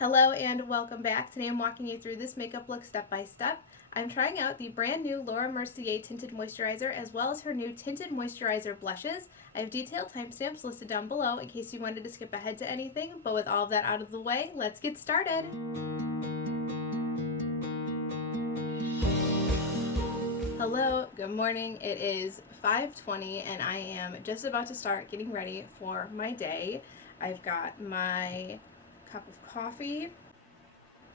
Hello and welcome back. Today I'm walking you through this makeup look step by step. I'm trying out the brand new Laura Mercier Tinted Moisturizer as well as her new Tinted Moisturizer blushes. I have detailed timestamps listed down below in case you wanted to skip ahead to anything, but with all of that out of the way, let's get started. Hello, good morning. It is 5:20 and I am just about to start getting ready for my day. I've got my cup of coffee.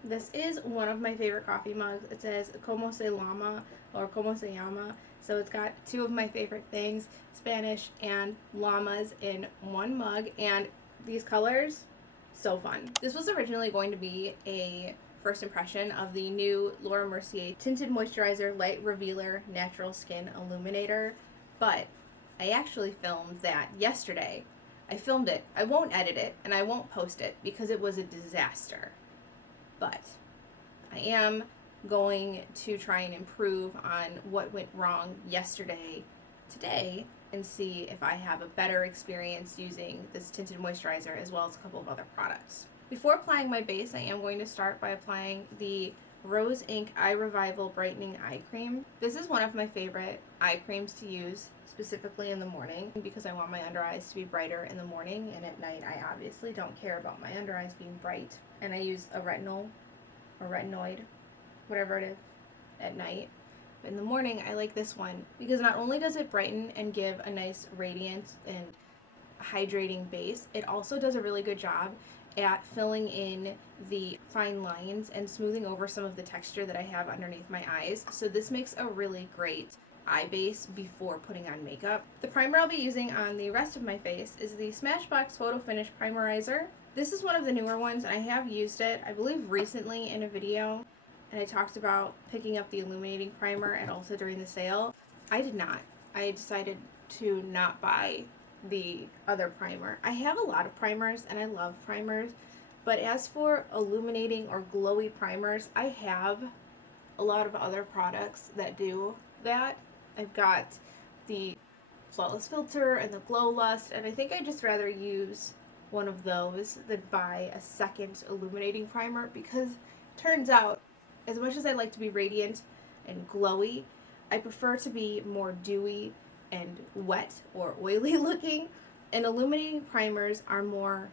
This is one of my favorite coffee mugs. It says Como se llama or Como se llama. So it's got two of my favorite things, Spanish and llamas in one mug, and these colors, so fun. This was originally going to be a first impression of the new Laura Mercier Tinted Moisturizer Light Revealer Natural Skin Illuminator, but I actually filmed that yesterday. I filmed it. I won't edit it and I won't post it because it was a disaster. But I am going to try and improve on what went wrong yesterday today and see if I have a better experience using this tinted moisturizer as well as a couple of other products. Before applying my base, I am going to start by applying the Rose Inc Eye Revival Brightening Eye Cream. This is one of my favorite eye creams to use, specifically in the morning, because I want my under eyes to be brighter in the morning, and at night I obviously don't care about my under eyes being bright. And I use a retinol or retinoid, whatever it is, at night. But in the morning I like this one because not only does it brighten and give a nice radiant and hydrating base, it also does a really good job at filling in the fine lines and smoothing over some of the texture that I have underneath my eyes. So this makes a really great eye base before putting on makeup. The primer I'll be using on the rest of my face is the Smashbox Photo Finish Primerizer. This is one of the newer ones and I have used it, I believe, recently in a video, and I talked about picking up the illuminating primer and also during the sale. I did not. I decided to not buy the other primer. I have a lot of primers and I love primers, but as for illuminating or glowy primers, I have a lot of other products that do that. I've got the Flawless Filter and the Glow Lust, and I think I'd just rather use one of those than buy a second illuminating primer, because it turns out, as much as I like to be radiant and glowy, I prefer to be more dewy and wet or oily looking, and illuminating primers are more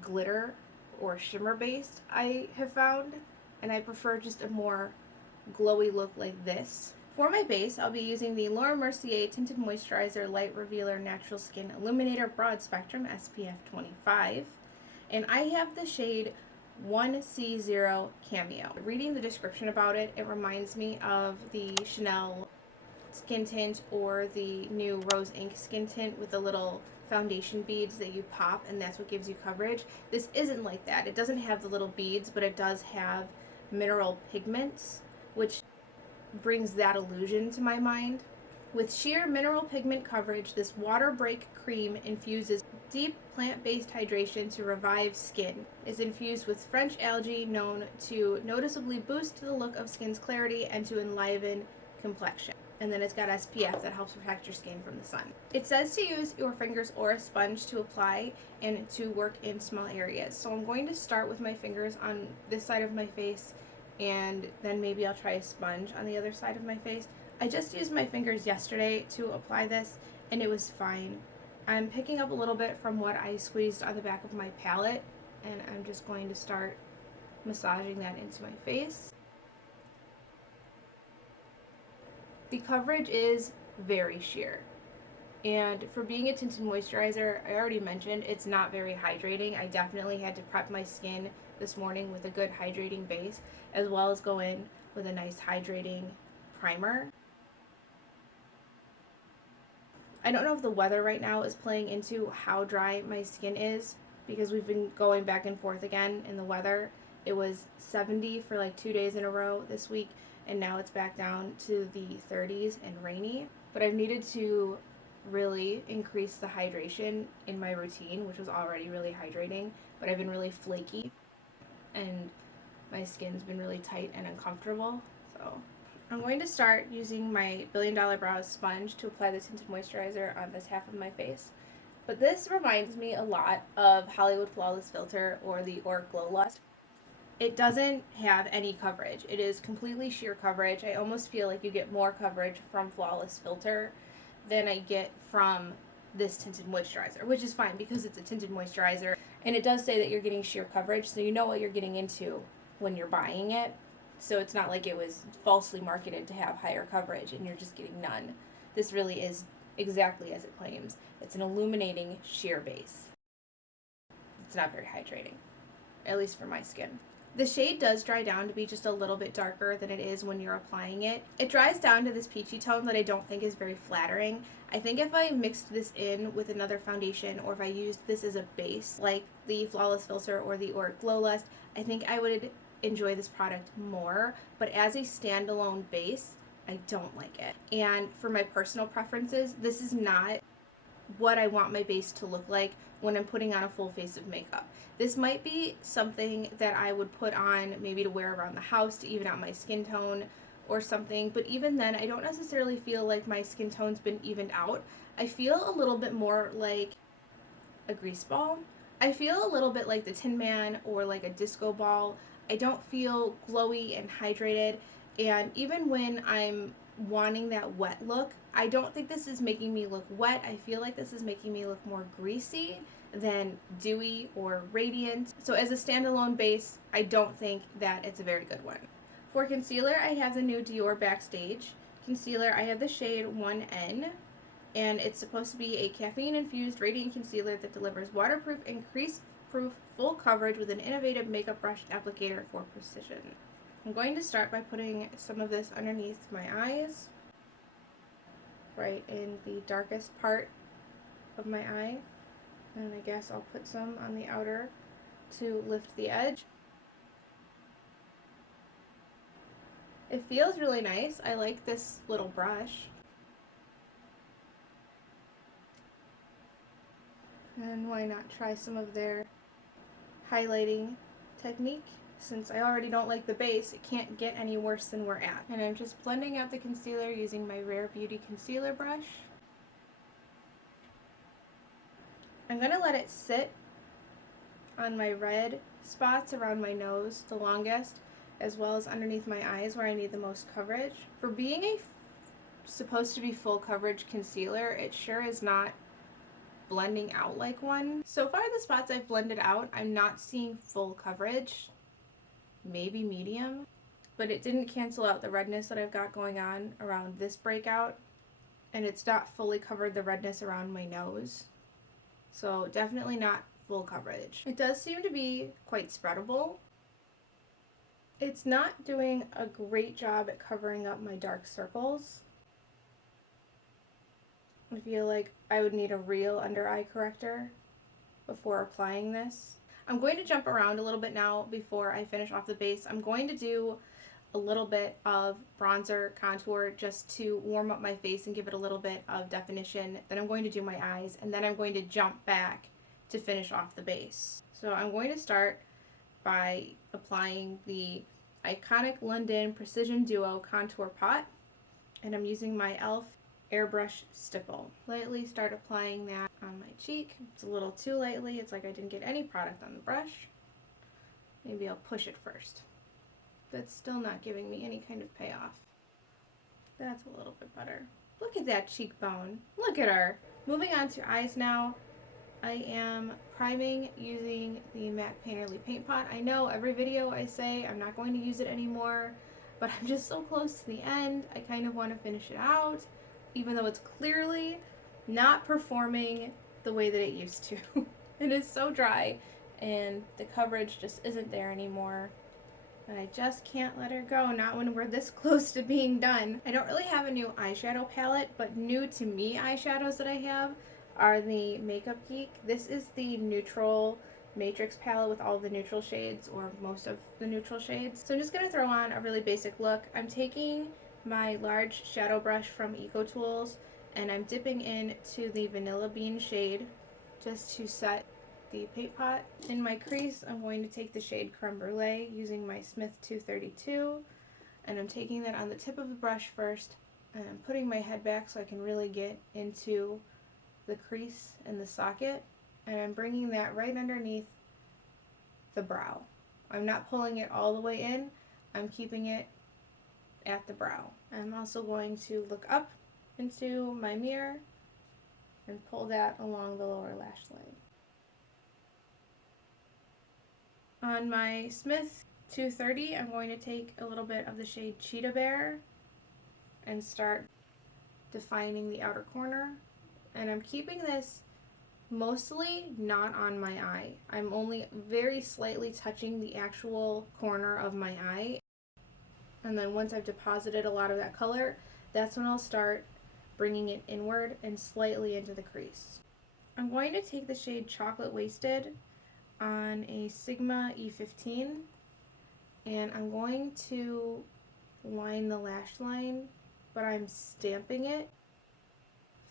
glitter or shimmer based, I have found, and I prefer just a more glowy look like this. For my base, I'll be using the Laura Mercier Tinted Moisturizer Light Revealer Natural Skin Illuminator Broad Spectrum SPF 25, and I have the shade 1C0 Cameo. Reading the description about it, it reminds me of the Chanel skin tint or the new Rose Inc skin tint with the little foundation beads that you pop and that's what gives you coverage. This isn't like that. It doesn't have the little beads, but it does have mineral pigments, which brings that illusion to my mind. With sheer mineral pigment coverage, this water break cream infuses deep plant-based hydration to revive skin. Is infused with French algae known to noticeably boost the look of skin's clarity and to enliven complexion. And then it's got SPF that helps protect your skin from the sun. It says to use your fingers or a sponge to apply and to work in small areas. So I'm going to start with my fingers on this side of my face, and then maybe I'll try a sponge on the other side of my face. I just used my fingers yesterday to apply this and it was fine. I'm picking up a little bit from what I squeezed on the back of my palette, and I'm just going to start massaging that into my face. The coverage is very sheer, and for being a tinted moisturizer, I already mentioned it's not very hydrating. I definitely had to prep my skin this morning with a good hydrating base, as well as go in with a nice hydrating primer. I don't know if the weather right now is playing into how dry my skin is, because we've been going back and forth again in the weather. It was 70 for like 2 days in a row this week, and now it's back down to the 30s and rainy. But I've needed to really increase the hydration in my routine, which was already really hydrating, but I've been really flaky and my skin's been really tight and uncomfortable. So I'm going to start using my Billion Dollar Brows sponge to apply the tinted moisturizer on this half of my face. But this reminds me a lot of Hollywood Flawless Filter or the Glow Lust. it doesn't have any coverage. It is completely sheer coverage. I almost feel like you get more coverage from Flawless Filter than I get from this tinted moisturizer, which is fine because it's a tinted moisturizer. And it does say that you're getting sheer coverage, so you know what you're getting into when you're buying it. So it's not like it was falsely marketed to have higher coverage and you're just getting none. This really is exactly as it claims. It's an illuminating sheer base. It's not very hydrating, at least for my skin. The shade does dry down to be just a little bit darker than it is when you're applying it. It dries down to this peachy tone that I don't think is very flattering. I think if I mixed this in with another foundation, or if I used this as a base, like the Flawless Filter or the Auric Glow Lust, I think I would enjoy this product more. But as a standalone base, I don't like it. And for my personal preferences, this is not what I want my base to look like when I'm putting on a full face of makeup. This might be something that I would put on maybe to wear around the house to even out my skin tone or something, but even then I don't necessarily feel like my skin tone's been evened out. I feel a little bit more like a grease ball. I feel a little bit like the Tin Man or like a disco ball. I don't feel glowy and hydrated, and even when I'm wanting that wet look, I don't think this is making me look wet. I feel like this is making me look more greasy than dewy or radiant. So as a standalone base, I don't think that it's a very good one. For concealer, I have the new Dior Backstage concealer. I have the shade 1N, and it's supposed to be a caffeine-infused radiant concealer that delivers waterproof and crease-proof full coverage with an innovative makeup brush applicator for precision. I'm going to start by putting some of this underneath my eyes, right in the darkest part of my eye, and I guess I'll put some on the outer to lift the edge. It feels really nice. I like this little brush. And why not try some of their highlighting technique? Since I already don't like the base, it can't get any worse than we're at. And I'm just blending out the concealer using my Rare Beauty concealer brush. I'm going to let it sit on my red spots around my nose the longest, as well as underneath my eyes where I need the most coverage. For being a supposed to be full coverage concealer, it sure is not blending out like one. So far the spots I've blended out, I'm not seeing full coverage. Maybe medium, but it didn't cancel out the redness that I've got going on around this breakout, and it's not fully covered the redness around my nose, so definitely not full coverage. It does seem to be quite spreadable. It's not doing a great job at covering up my dark circles. I feel like I would need a real under eye corrector before applying this. I'm going to jump around a little bit now before I finish off the base. I'm going to do a little bit of bronzer contour just to warm up my face and give it a little bit of definition. Then I'm going to do my eyes, and then I'm going to jump back to finish off the base. So I'm going to start by applying the iconic London Precision Duo Contour Pot, and I'm using my e.l.f. airbrush stipple. Lightly start applying that on my cheek. It's a little too lightly. It's like I didn't get any product on the brush. Maybe I'll push it first. That's still not giving me any kind of payoff. That's a little bit better. Look at that cheekbone. Look at her. Moving on to eyes now. I am priming using the MAC Painterly Paint Pot. I know every video I say I'm not going to use it anymore, but I'm just so close to the end. I kind of want to finish it out, even though it's clearly not performing the way that it used to. It is so dry, and the coverage just isn't there anymore. And I just can't let her go, not when we're this close to being done. I don't really have a new eyeshadow palette, but new to me eyeshadows that I have are the Makeup Geek. This is the neutral matrix palette with all of the neutral shades, or most of the neutral shades. So I'm just gonna throw on a really basic look. I'm taking my large shadow brush from EcoTools, and I'm dipping into the Vanilla Bean shade just to set the paint pot. In my crease, I'm going to take the shade Creme Brulee using my Smith 232, and I'm taking that on the tip of the brush first, and I'm putting my head back so I can really get into the crease and the socket, and I'm bringing that right underneath the brow. I'm not pulling it all the way in. I'm keeping it at the brow. I'm also going to look up into my mirror and pull that along the lower lash line. On my Smith 230, I'm going to take a little bit of the shade Cheetah Bear and start defining the outer corner. And I'm keeping this mostly not on my eye. I'm only very slightly touching the actual corner of my eye. And then once I've deposited a lot of that color, that's when I'll start bringing it inward and slightly into the crease. I'm going to take the shade Chocolate Wasted on a Sigma E15, and I'm going to line the lash line, but I'm stamping it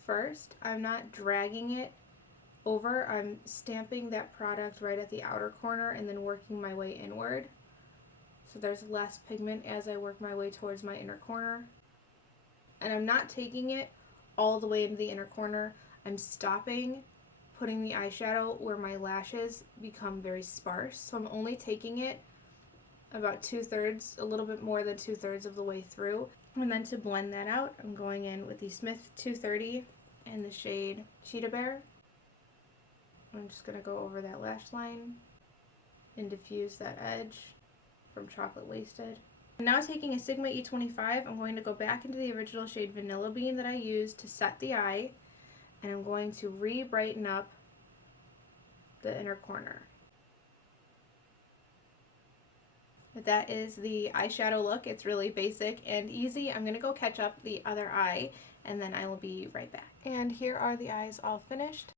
first. I'm not dragging it over. I'm stamping that product right at the outer corner and then working my way inward. So there's less pigment as I work my way towards my inner corner. And I'm not taking it all the way into the inner corner. I'm stopping, putting the eyeshadow where my lashes become very sparse. So I'm only taking it about 2/3, a little bit more than 2/3 of the way through. And then to blend that out, I'm going in with the Smith 230 and the shade Cheetah Bear. I'm just going to go over that lash line and diffuse that edge from Chocolate Wasted. I'm now taking a Sigma E25, I'm going to go back into the original shade Vanilla Bean that I used to set the eye, and I'm going to re-brighten up the inner corner. That is the eyeshadow look. It's really basic and easy. I'm going to go catch up the other eye, and then I will be right back. And here are the eyes all finished.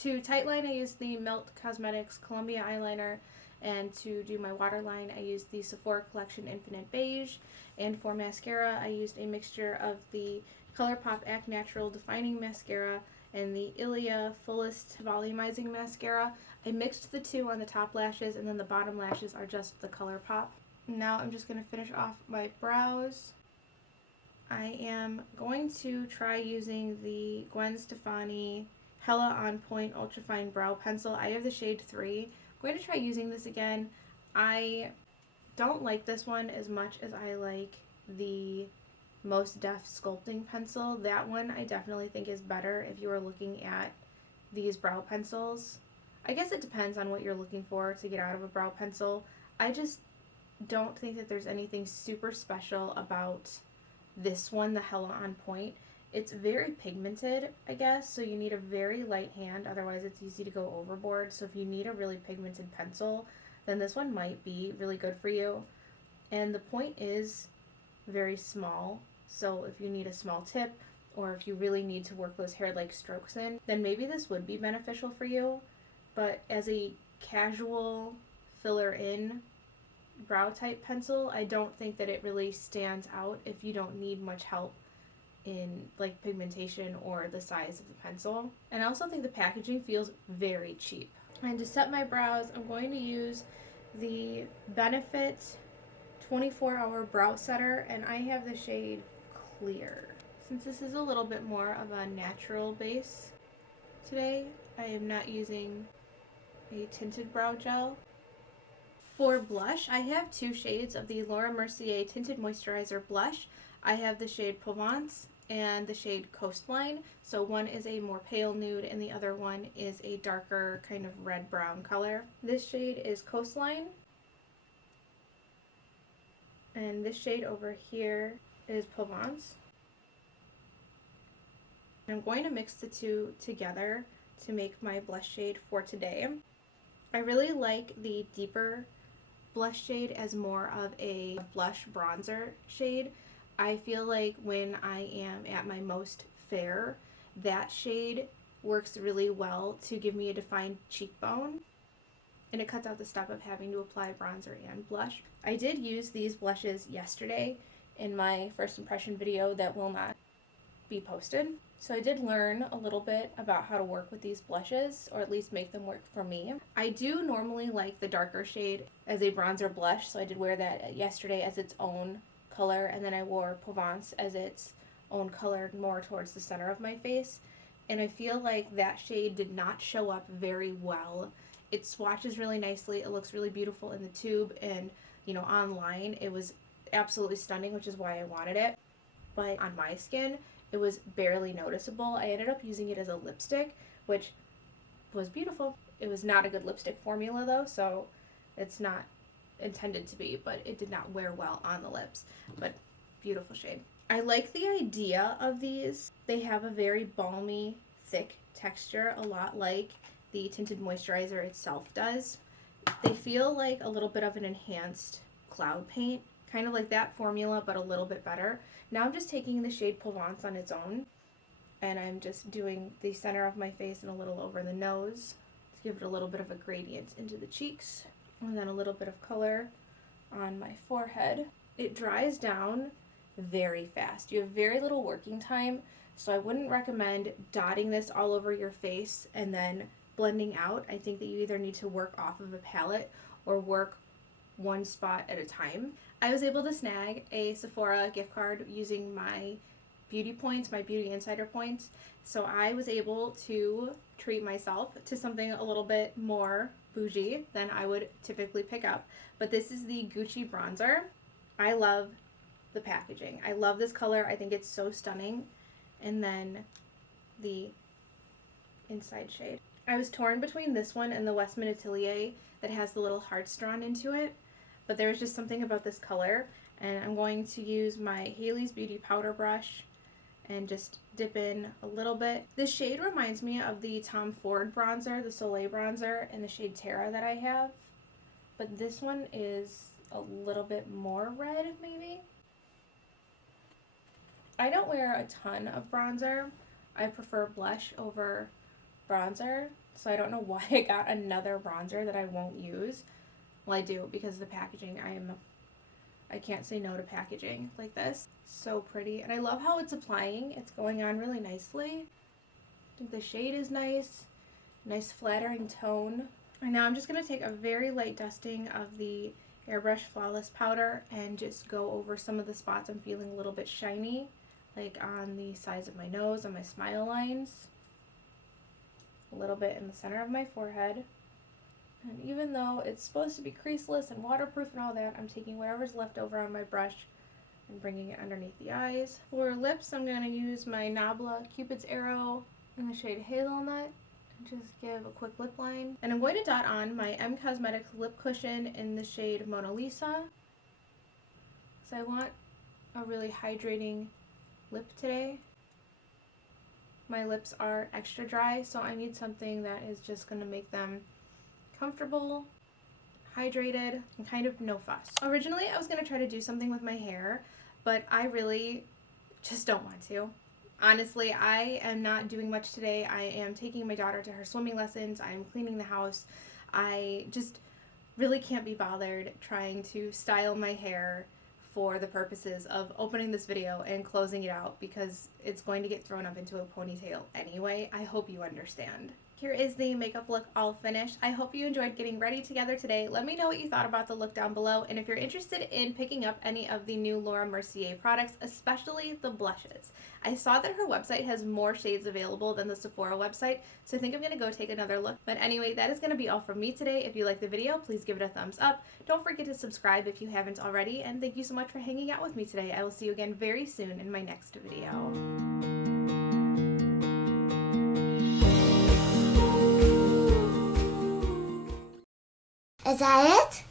To tightline, I used the Melt Cosmetics Columbia eyeliner, and to do my waterline, I used the Sephora Collection Infinite Beige, and for mascara, I used a mixture of the ColourPop Act Natural Defining Mascara and the Ilia Fullest Volumizing Mascara. I mixed the two on the top lashes, and then the bottom lashes are just the ColourPop. Now I'm just going to finish off my brows. I am going to try using the Gwen Stefani Hella On Point Ultrafine Brow Pencil. I have the shade 3. I'm going to try using this again. I don't like this one as much as I like the Most Def Sculpting Pencil. That one I definitely think is better if you are looking at these brow pencils. I guess it depends on what you're looking for to get out of a brow pencil. I just don't think that there's anything super special about this one, the Hella On Point. It's very pigmented, I guess, so you need a very light hand, otherwise it's easy to go overboard. So if you need a really pigmented pencil, then this one might be really good for you. And the point is very small, so if you need a small tip, or if you really need to work those hair-like strokes in, then maybe this would be beneficial for you. But as a casual filler-in brow type pencil, I don't think that it really stands out if you don't need much help in like pigmentation or the size of the pencil. And I also think the packaging feels very cheap. And to set my brows, I'm going to use the Benefit 24-hour brow setter, and I have the shade Clear. Since this is a little bit more of a natural base today, I am not using a tinted brow gel. For blush, I have two shades of the Laura Mercier Tinted Moisturizer blush. I have the shade Provence and the shade Coastline. So one is a more pale nude and the other one is a darker kind of red-brown color. This shade is Coastline. And this shade over here is Provence. I'm going to mix the two together to make my blush shade for today. I really like the deeper blush shade as more of a blush bronzer shade. I feel like when I am at my most fair, that shade works really well to give me a defined cheekbone, and it cuts out the step of having to apply bronzer and blush. I did use these blushes yesterday in my first impression video that will not be posted. So I did learn a little bit about how to work with these blushes, or at least make them work for me. I do normally like the darker shade as a bronzer blush, so I did wear that yesterday as its own color, and then I wore Provence as its own color more towards the center of my face. And I feel like that shade did not show up very well It swatches really nicely. It looks really beautiful in the tube, and online it was absolutely stunning, which is why I wanted it. But on my skin, it was barely noticeable. I ended up using it as a lipstick, which was beautiful. It was not a good lipstick formula though, so it's not intended to be, but it did not wear well on the lips. But beautiful shade. I like the idea of these. They have a very balmy, thick texture, a lot like the Tinted Moisturizer itself does. They feel like a little bit of an enhanced cloud paint, kind of like that formula, but a little bit better. Now I'm just taking the shade Provence on its own, and I'm just doing the center of my face and a little over the nose to give it a little bit of a gradient into the cheeks, and then a little bit of color on my forehead. It dries down very fast. You have very little working time, so I wouldn't recommend dotting this all over your face and then blending out. I think that you either need to work off of a palette or work one spot at a time. I was able to snag a Sephora gift card using my beauty points, my beauty insider points, so I was able to treat myself to something a little bit more bougie than I would typically pick up. But this is the Gucci bronzer. I love the packaging. I love this color. I think it's so stunning. And then the inside shade. I was torn between this one and the Westman Atelier that has the little hearts drawn into it, but there was just something about this color, and I'm going to use my Haley's Beauty powder brush and just dip in a little bit. This shade reminds me of the Tom Ford bronzer, the Soleil bronzer, in the shade Terra that I have, but this one is a little bit more red, maybe? I don't wear a ton of bronzer. I prefer blush over bronzer, so I don't know why I got another bronzer that I won't use. Well, I do, because of the packaging. I can't say no to packaging like this. So pretty, and I love how it's applying. It's going on really nicely. I think the shade is nice flattering tone. And now I'm just going to take a very light dusting of the Airbrush Flawless powder and just go over some of the spots I'm feeling a little bit shiny, like on the sides of my nose, on my smile lines, a little bit in the center of my forehead. And even though it's supposed to be creaseless and waterproof and all that, I'm taking whatever's left over on my brush and bringing it underneath the eyes. For lips, I'm going to use my Nabla Cupid's Arrow in the shade Hazelnut and just give a quick lip line. And I'm going to dot on my M Cosmetics lip cushion in the shade Mona Lisa. So I want a really hydrating lip today. My lips are extra dry, so I need something that is just going to make them comfortable, hydrated, and kind of no fuss. Originally, I was going to try to do something with my hair, but I really just don't want to. Honestly, I am not doing much today. I am taking my daughter to her swimming lessons. I'm cleaning the house. I just really can't be bothered trying to style my hair for the purposes of opening this video and closing it out, because it's going to get thrown up into a ponytail anyway. I hope you understand. Here is the makeup look all finished. I hope you enjoyed getting ready together today. Let me know what you thought about the look down below, and if you're interested in picking up any of the new Laura Mercier products, especially the blushes. I saw that her website has more shades available than the Sephora website, so I think I'm going to go take another look. But anyway, that is going to be all from me today. If you like the video, please give it a thumbs up. Don't forget to subscribe if you haven't already, and thank you so much for hanging out with me today. I will see you again very soon in my next video. Is that it?